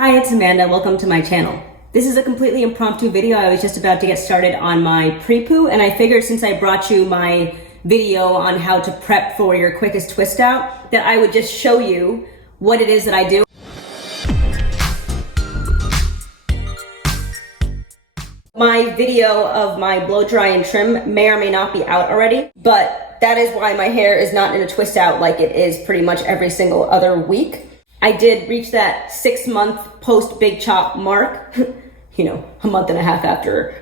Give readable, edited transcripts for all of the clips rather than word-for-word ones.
Hi, it's Amanda. Welcome to my channel. This is a completely impromptu video. I was just about to get started on my Prepoo, and I figured since I brought you my video on how to prep for your quickest twist out, that I would just show you what it is that I do. My video of my blow dry and trim may or may not be out already, but that is why my hair is not in a twist out like it is pretty much every single other week. I did reach that 6-month post big chop mark, you know, a month and a half after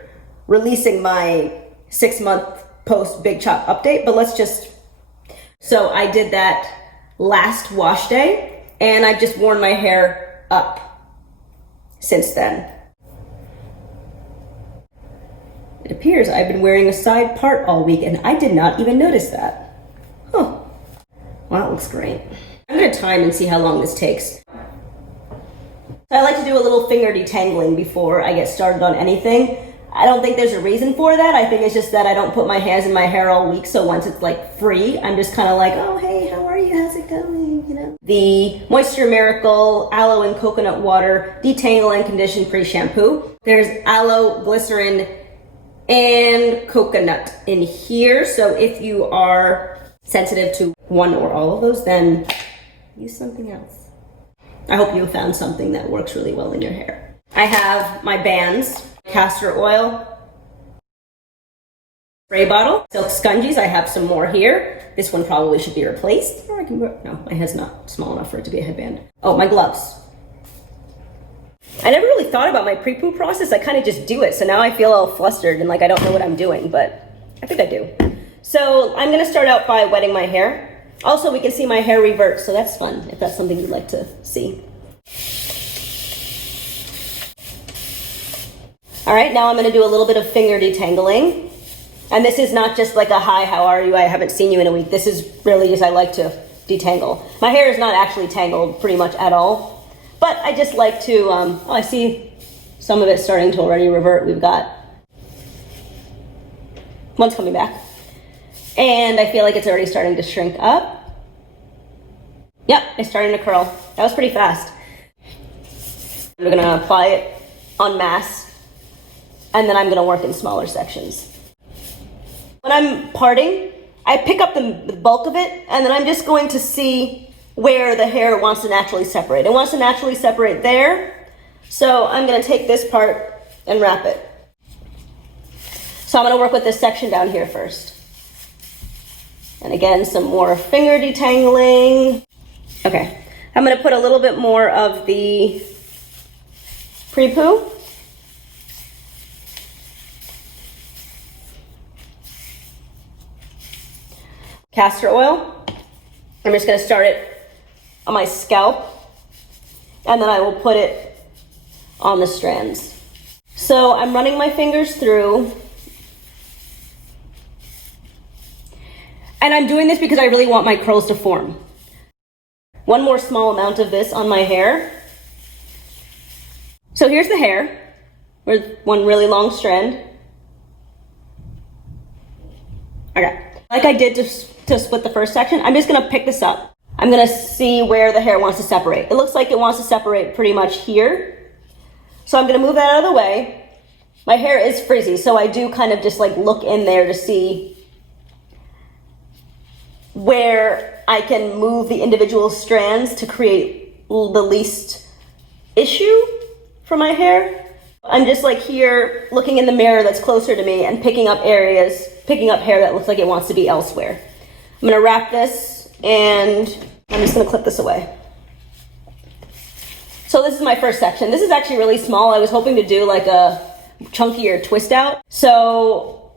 releasing my 6-month post big chop update, but so I did that last wash day and I've just worn my hair up since then. It appears I've been wearing a side part all week and I did not even notice that. Huh. Well, that looks great. I'm gonna time and see how long this takes. I like to do a little finger detangling before I get started on anything. I don't think there's a reason for that. I think it's just that I don't put my hands in my hair all week, so once it's like free, I'm just kind of like, oh hey, how are you? How's it going? You know. The Moisture Miracle Aloe and Coconut Water Detangle and Condition Pre-Shampoo. There's aloe, glycerin, and coconut in here. So if you are sensitive to one or all of those, then use something else. I hope you found something that works really well in your hair. I have my bands, castor oil, spray bottle, silk scunchies. I have some more here. This one probably should be replaced. Or I can no, my head's not small enough for it to be a headband. Oh, my gloves. I never really thought about my pre-poo process. I kind of just do it. So now I feel all flustered and like I don't know what I'm doing, but I think I do. So I'm gonna start out by wetting my hair. Also, we can see my hair revert, so that's fun, if that's something you'd like to see. All right, now I'm gonna do a little bit of finger detangling. And this is not just like a, hi, how are you? I haven't seen you in a week. This is really just I like to detangle. My hair is not actually tangled pretty much at all, but I just like to, oh, I see some of it starting to already revert. We've got, one's coming back. And I feel like it's already starting to shrink up. Yep, it's starting to curl. That was pretty fast. I'm gonna apply it en masse, and then I'm gonna work in smaller sections. When I'm parting, I pick up the bulk of it, and then I'm just going to see where the hair wants to naturally separate. It wants to naturally separate there, so I'm gonna take this part and wrap it. So I'm gonna work with this section down here first. And again, some more finger detangling. Okay, I'm gonna put a little bit more of the Prepoo. Castor oil. I'm just gonna start it on my scalp, and then I will put it on the strands. So I'm running my fingers through. And I'm doing this because I really want my curls to form. One more small amount of this on my hair. So here's the hair with one really long strand. Okay, like I did to split the first section, I'm just gonna pick this up. I'm gonna see where the hair wants to separate. It looks like it wants to separate pretty much here. So I'm gonna move that out of the way. My hair is frizzy, so I do kind of just like look in there to see where I can move the individual strands to create the least issue for my hair. I'm just like here looking in the mirror that's closer to me and picking up hair that looks like it wants to be elsewhere. I'm gonna wrap this and I'm just gonna clip this away. So this is my first section. This is actually really small. I was hoping to do like a chunkier twist out. So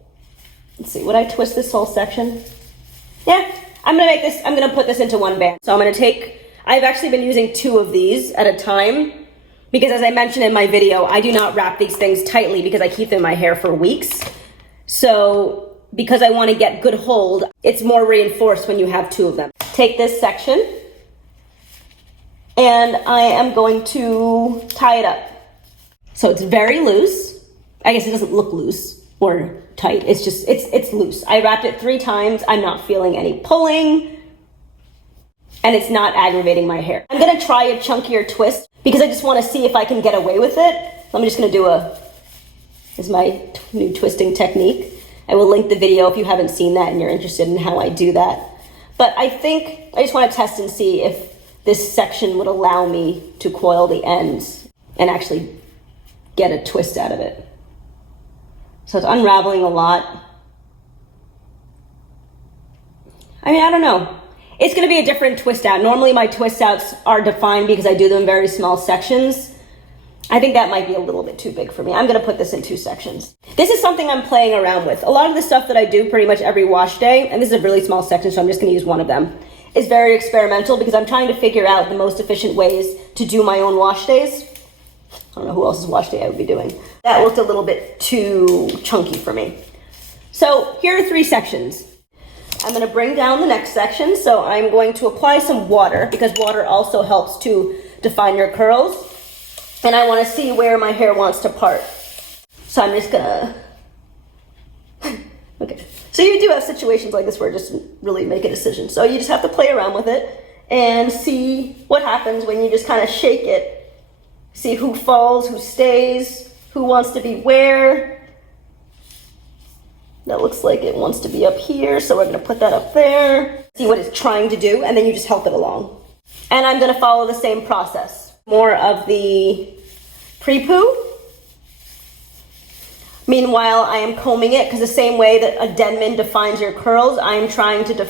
let's see, would I twist this whole section? Yeah. I'm gonna put this into one band. So I've actually been using 2 of these at a time because as I mentioned in my video, I do not wrap these things tightly because I keep them in my hair for weeks. So because I wanna get good hold, it's more reinforced when you have 2 of them. Take this section and I am going to tie it up. So it's very loose. I guess it doesn't look loose or tight. It's just, it's loose. I wrapped it 3 times. I'm not feeling any pulling. and it's not aggravating my hair. I'm gonna try a chunkier twist because I just want to see if I can get away with it. I'm just going to do this is my new twisting technique. I will link the video if you haven't seen that and you're interested in how I do that. But I think I just want to test and see if this section would allow me to coil the ends and actually get a twist out of it. So it's unraveling a lot. I mean, I don't know. It's going to be a different twist out. Normally my twist outs are defined because I do them in very small sections. I think that might be a little bit too big for me. I'm going to put this in 2 sections. This is something I'm playing around with. A lot of the stuff that I do pretty much every wash day, and this is a really small section, so I'm just going to use one of them, is very experimental because I'm trying to figure out the most efficient ways to do my own wash days. I don't know who else's wash day I would be doing. That looked a little bit too chunky for me. So here are 3 sections. I'm going to bring down the next section, so I'm going to apply some water because water also helps to define your curls. And I want to see where my hair wants to part. So I'm just gonna, okay. So you do have situations like this where just really make a decision. So you just have to play around with it and see what happens when you just kind of shake it. See who falls, who stays, who wants to be where. That looks like it wants to be up here, so we're gonna put that up there. See what it's trying to do, and then you just help it along. And I'm gonna follow the same process. More of the Prepoo. Meanwhile, I am combing it because the same way that a Denman defines your curls, I am trying to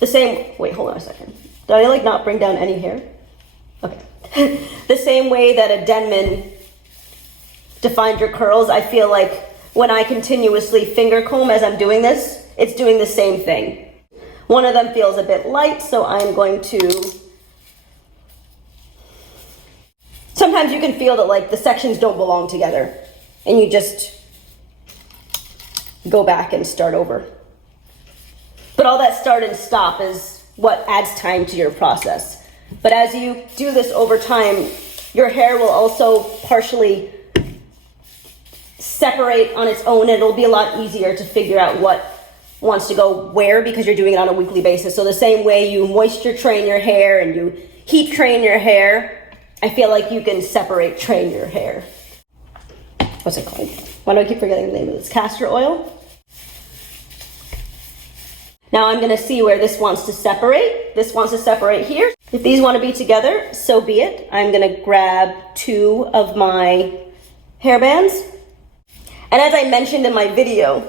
wait, hold on a second. Did I like not bring down any hair? Okay. The same way that a Denman defined your curls, I feel like when I continuously finger comb as I'm doing this, it's doing the same thing. One of them feels a bit light, so I'm going to. Sometimes you can feel that like the sections don't belong together and you just go back and start over. But all that start and stop is what adds time to your process. But as you do this over time, your hair will also partially separate on its own and it'll be a lot easier to figure out what wants to go where because you're doing it on a weekly basis. So the same way you moisture train your hair and you heat train your hair, I feel like you can separate train your hair. What's it called? Why do I keep forgetting the name of this? Castor oil. Now I'm gonna see where this wants to separate. This wants to separate here. If these want to be together, so be it. I'm gonna grab 2 of my hair bands. And as I mentioned in my video,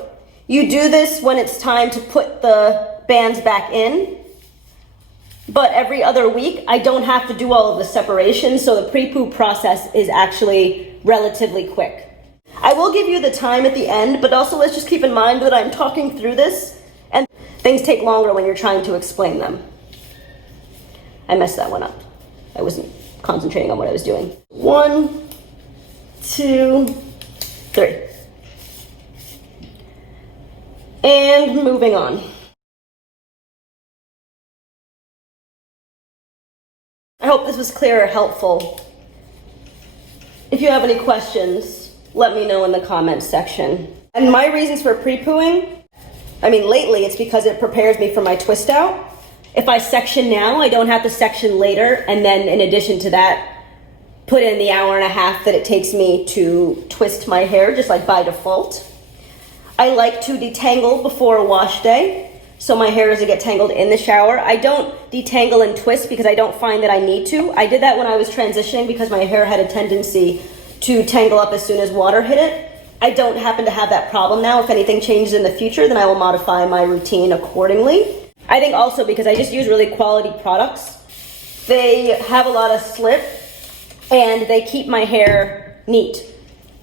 you do this when it's time to put the bands back in. But every other week, I don't have to do all of the separation, so the Prepoo process is actually relatively quick. I will give you the time at the end, but also let's just keep in mind that I'm talking through this, and things take longer when you're trying to explain them. I messed that one up. I wasn't concentrating on what I was doing. 1, 2, 3. And moving on. I hope this was clear or helpful. If you have any questions, let me know in the comments section. And my reasons for pre-pooing, I mean, lately it's because it prepares me for my twist out. If I section now, I don't have to section later, and then in addition to that, put in the hour and a half that it takes me to twist my hair, just like by default. I like to detangle before a wash day, so my hair doesn't get tangled in the shower. I don't detangle and twist because I don't find that I need to. I did that when I was transitioning because my hair had a tendency to tangle up as soon as water hit it. I don't happen to have that problem now. If anything changes in the future, then I will modify my routine accordingly. I think also because I just use really quality products. They have a lot of slip and they keep my hair neat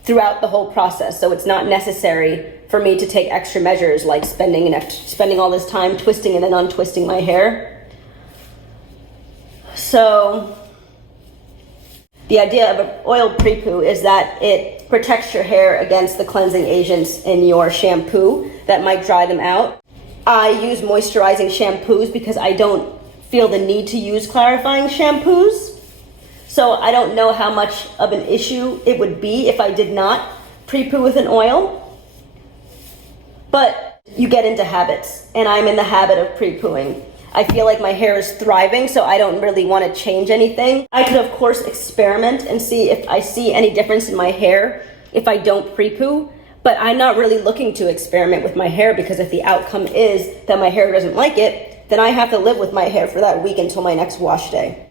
throughout the whole process. So it's not necessary for me to take extra measures like spending all this time twisting and then untwisting my hair. So the idea of an oil Prepoo is that it protects your hair against the cleansing agents in your shampoo that might dry them out. I use moisturizing shampoos because I don't feel the need to use clarifying shampoos. So I don't know how much of an issue it would be if I did not Prepoo with an oil. But you get into habits, and I'm in the habit of pre-pooing. I feel like my hair is thriving, so I don't really want to change anything. I could, of course, experiment and see if I see any difference in my hair if I don't pre-poo, but I'm not really looking to experiment with my hair, because if the outcome is that my hair doesn't like it, then I have to live with my hair for that week until my next wash day.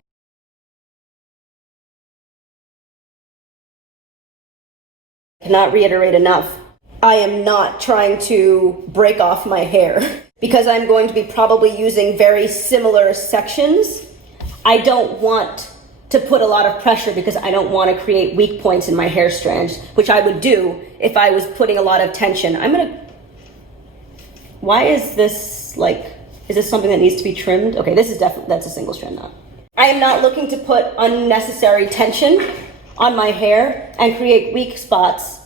I cannot reiterate enough. I am not trying to break off my hair because I'm going to be probably using very similar sections. I don't want to put a lot of pressure because I don't want to create weak points in my hair strands, which I would do if I was putting a lot of tension. Why is this is this something that needs to be trimmed? Okay, this is definitely, that's a single strand knot. I am not looking to put unnecessary tension on my hair and create weak spots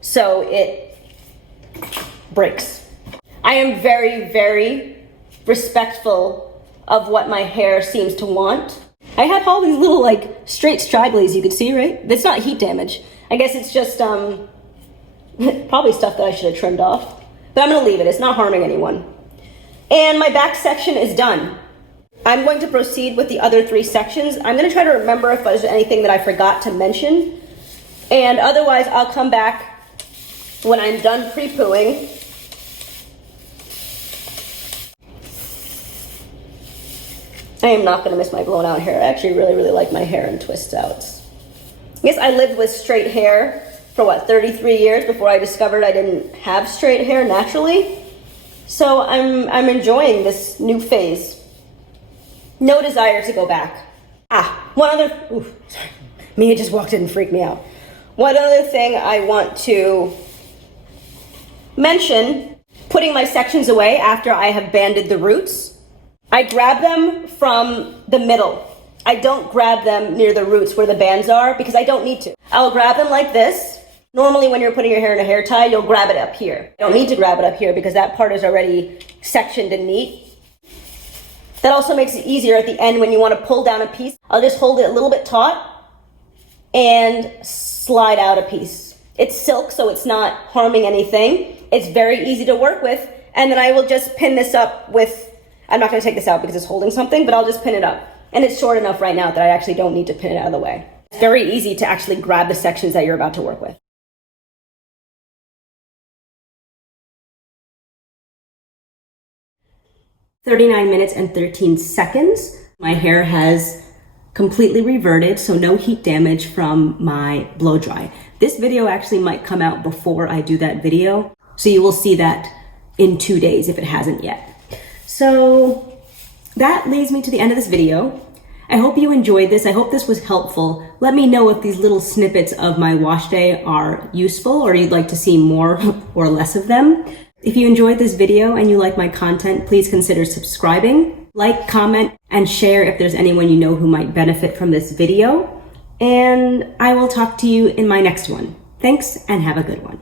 so it breaks. I am very, very respectful of what my hair seems to want. I have all these little straight stragglies you can see, right? It's not heat damage. I guess it's just probably stuff that I should have trimmed off. But I'm gonna leave it, it's not harming anyone. And my back section is done. I'm going to proceed with the other 3 sections. I'm gonna try to remember if there's anything that I forgot to mention. And otherwise, I'll come back when I'm done pre-pooing. I am not gonna miss my blown out hair. I actually really, really like my hair in twist outs. I guess I lived with straight hair for 33 years before I discovered I didn't have straight hair naturally. So I'm enjoying this new phase. No desire to go back. Sorry. Mia just walked in and freaked me out. One other thing I want to mention, putting my sections away after I have banded the roots. I grab them from the middle. I don't grab them near the roots where the bands are because I don't need to. I'll grab them like this. Normally when you're putting your hair in a hair tie, you'll grab it up here. You don't need to grab it up here because that part is already sectioned and neat. That also makes it easier at the end when you want to pull down a piece. I'll just hold it a little bit taut and slide out a piece. It's silk, so it's not harming anything. It's very easy to work with. And then I will just pin this up with, I'm not going to take this out because it's holding something, but I'll just pin it up. And it's short enough right now that I actually don't need to pin it out of the way. It's very easy to actually grab the sections that you're about to work with. "39 minutes and 13 seconds. My hair has completely reverted, so no heat damage from my blow dry. This video actually might come out before I do that video, so you will see that in 2 days if it hasn't yet. So that leads me to the end of this video. I hope you enjoyed this. I hope this was helpful. Let me know if these little snippets of my wash day are useful or you'd like to see more or less of them. If you enjoyed this video and you like my content, please consider subscribing, like, comment, and share if there's anyone you know who might benefit from this video. And I will talk to you in my next one. Thanks and have a good one.